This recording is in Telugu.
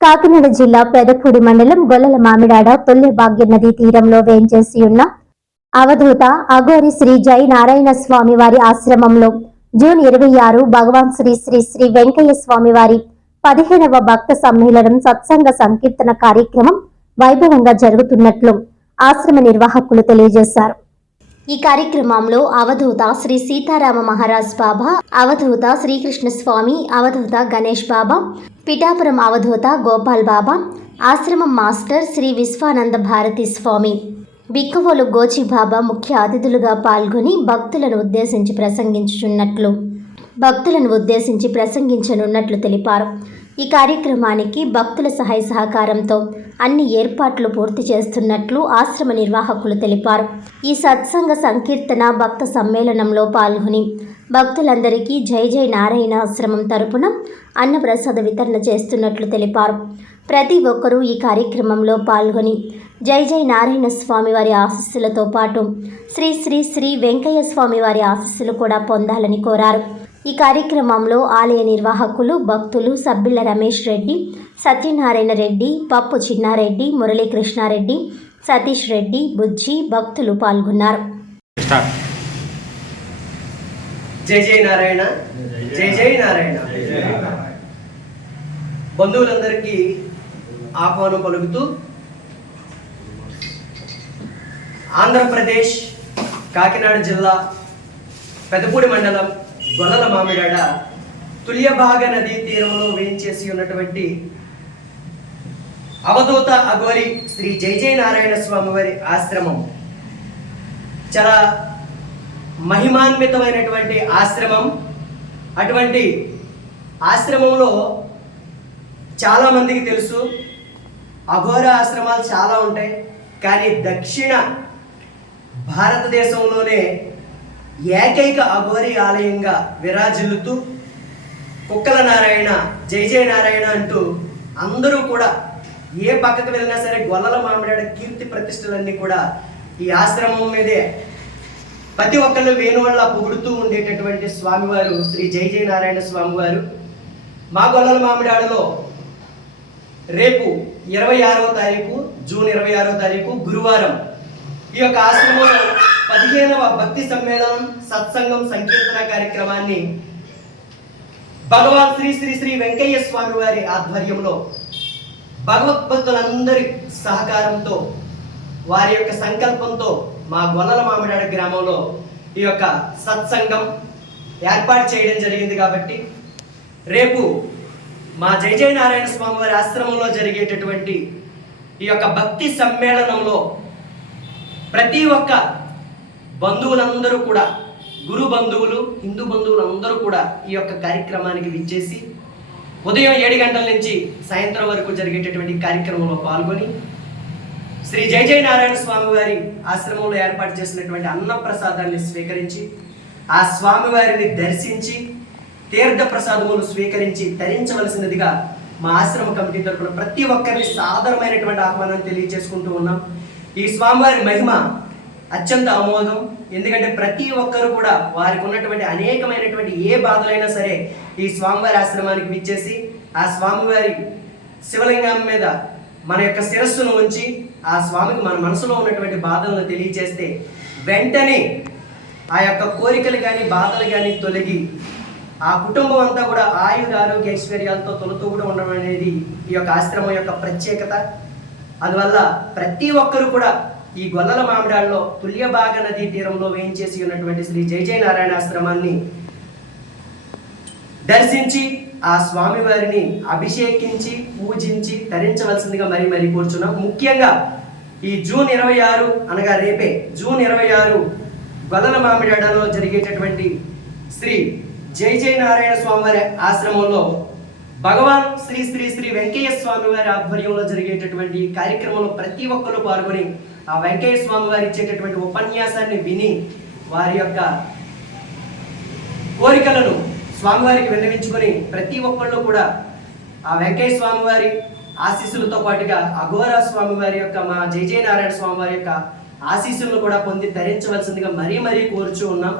కాకినాడ జిల్లా పెదపూడి మండలం గొల్లల మామిడాడ తొల్లె భాగ్య నదీ తీరంలో వేంచేసి ఉన్న అవధూత అఘోరి శ్రీ జై నారాయణ స్వామి వారి ఆశ్రమంలో జూన్ ఇరవై ఆరు భగవాన్ శ్రీ శ్రీ శ్రీ వెంకయ్య స్వామి వారి పదిహేనవ భక్త సమ్మేళనం సత్సంగ సంకీర్తన కార్యక్రమం వైభవంగా జరుగుతున్నట్లు ఆశ్రమ నిర్వాహకులు తెలియజేశారు. ఈ కార్యక్రమంలో అవధూత శ్రీ సీతారామ మహారాజ్ బాబా అవధూత శ్రీకృష్ణ స్వామి అవధూత గణేష్ బాబా పిఠాపురం అవధూత గోపాల్ బాబా ఆశ్రమం మాస్టర్ శ్రీ విశ్వానంద భారతి స్వామి. బిక్కవోలు గోచి బాబా ముఖ్య అతిథులుగా పాల్గొని భక్తులను ఉద్దేశించి ప్రసంగించుచున్నట్లు. భక్తులను ఉద్దేశించి ప్రసంగించనున్నట్లు తెలిపారు. ఈ కార్యక్రమానికి భక్తుల సహాయ సహకారంతో అన్ని ఏర్పాట్లు పూర్తి చేస్తున్నట్లు ఆశ్రమ నిర్వాహకులు తెలిపారు. ఈ సత్సంగ సంకీర్తన భక్త సమ్మేళనంలో పాల్గొని భక్తులందరికీ జై జై నారాయణ ఆశ్రమం తరపున అన్నప్రసాద వితరణ చేస్తున్నట్లు తెలిపారు. ప్రతి ఒక్కరూ ఈ కార్యక్రమంలో పాల్గొని జై జై నారాయణ స్వామి వారి ఆశస్సులతో పాటు శ్రీ శ్రీ శ్రీ వెంకయ్య స్వామి వారి ఆశస్సులు కూడా పొందాలని కోరారు. ఈ కార్యక్రమంలో ఆలయ నిర్వాహకులు భక్తులు సబ్బిళ్ళ రమేష్ రెడ్డి సత్యనారాయణ రెడ్డి పప్పు చిన్నారెడ్డి మురళీకృష్ణారెడ్డి సతీష్ రెడ్డి బుజ్జి భక్తులు పాల్గొన్నారు. జై జై నారాయణ జై జై నారాయణ. బంధువులందరికీ ఆహ్వానం పలుకుతూ ఆంధ్రప్రదేశ్ కాకినాడ జిల్లా పెదపూడి మండలం గొల్లల మామిడాడ తుల్యభాగ నదీ తీరంలో వేయించేసి ఉన్నటువంటి అవధూత అఘోరి శ్రీ జై జై నారాయణ స్వామి వారి ఆశ్రమం. చాలా మహిమాన్వితమైనటువంటి ఆశ్రమం. అటువంటి ఆశ్రమంలో చాలా మందికి తెలుసు. అఘోర ఆశ్రమాలు చాలా ఉంటాయి. కానీ దక్షిణ భారతదేశంలోనే ఏకైక అఘోరి ఆలయంగా విరాజిల్లుతూ కుక్కల నారాయణ జై జయ నారాయణ అంటూ అందరూ కూడా ఏ పక్కకు వెళ్ళినా సరే గొల్లల మామిడాడ కీర్తి ప్రతిష్టలన్నీ కూడా ఈ ఆశ్రమం మీదే ప్రతి ఒక్కళ్ళు వేణువల్ల పొగుడుతూ ఉండేటటువంటి స్వామివారు శ్రీ జై జయ నారాయణ స్వామివారు. మా గొల్లల మామిడాడలో రేపు ఇరవై ఆరో తారీఖు జూన్ ఇరవై ఆరో తారీఖు గురువారం ఈ యొక్క ఆశ్రమంలో భక్తి సమ్మేళనం సత్సంగం సంకీర్తన కార్యక్రమాన్ని భగవాన్ శ్రీ శ్రీ శ్రీ వెంకయ్య స్వామి వారి ఆధ్వర్యంలో భగవద్భక్తులందరి సహకారంతో వారి యొక్క సంకల్పంతో మా గొల్లల మామిడాడ గ్రామంలో ఈ యొక్క సత్సంగం ఏర్పాటు చేయడం జరిగింది కాబట్టి రేపు మా జై జయ నారాయణ స్వామి వారి ఆశ్రమంలో జరిగేటటువంటి ఈ యొక్క భక్తి సమ్మేళనంలో ప్రతి ఒక్క బంధువులందరూ కూడా గురు బంధువులు హిందూ బంధువులు అందరూ కూడా ఈ యొక్క కార్యక్రమానికి విచ్చేసి ఉదయం ఏడు గంటల నుంచి సాయంత్రం వరకు జరిగేటటువంటి కార్యక్రమంలో పాల్గొని శ్రీ జై జయ నారాయణ స్వామి వారి ఆశ్రమంలో ఏర్పాటు చేసినటువంటి అన్న ప్రసాదాన్ని స్వీకరించి ఆ స్వామివారిని దర్శించి తీర్థ ప్రసాదములు స్వీకరించి ధరించవలసినదిగా మా ఆశ్రమ కమిటీ తరఫున ప్రతి ఒక్కరిని సాదరమైనటువంటి ఆహ్వానాన్ని తెలియజేసుకుంటూ ఉన్నాం. ఈ స్వామివారి మహిమ అత్యంత ఆమోదం. ఎందుకంటే ప్రతి ఒక్కరు కూడా వారికి ఉన్నటువంటి అనేకమైనటువంటి ఏ బాధలైనా సరే ఈ స్వామివారి ఆశ్రమానికి విచ్చేసి ఆ స్వామివారి శివలింగం మీద మన యొక్క శిరస్సును ఉంచి ఆ స్వామికి మన మనసులో ఉన్నటువంటి బాధలను తెలియచేస్తే వెంటనే ఆ యొక్క కోరికలు కానీ బాధలు కానీ తొలగి ఆ కుటుంబం అంతా కూడా ఆయుధ ఆరోగ్య ఐశ్వర్యాలతో తొలుతూ కూడా ఉండడం అనేది ఈ యొక్క ఆశ్రమం యొక్క ప్రత్యేకత. అందువల్ల ప్రతి ఒక్కరు కూడా ఈ గొల్లల మామిడాల్లో తుల్యభాగ నదీ తీరంలో వేయించేసి ఉన్నటువంటి శ్రీ జయ జయ నారాయణ ఆశ్రమాన్ని దర్శించి ఆ స్వామివారిని అభిషేకించి పూజించి ధరించవలసిందిగా మరి మరీ కూర్చున్నాం. ముఖ్యంగా ఈ జూన్ ఇరవై ఆరు అనగా రేపే జూన్ ఇరవై ఆరు గొల్లల మామిడాడలో జరిగేటటువంటి శ్రీ జై జై నారాయణ స్వామివారి ఆశ్రమంలో భగవాన్ శ్రీ శ్రీ శ్రీ వెంకయ్య స్వామి వారి ఆధ్వర్యంలో జరిగేటటువంటి కార్యక్రమంలో ప్రతి ఒక్కరు పాల్గొని ఆ వెంకయ్య స్వామి వారు ఇచ్చేటటువంటి ఉపన్యాసాన్ని విని వారి యొక్క కోరికలను స్వామివారికి విన్నవించుకొని ప్రతి ఒక్కళ్ళు కూడా ఆ వెంకయ్య స్వామివారి ఆశీస్సులతో పాటుగా అఘోర స్వామివారి యొక్క మా జయ జయ నారాయణ యొక్క ఆశీస్సులను కూడా పొంది ధరించవలసిందిగా మరీ మరీ కోరుచూ ఉన్నాం.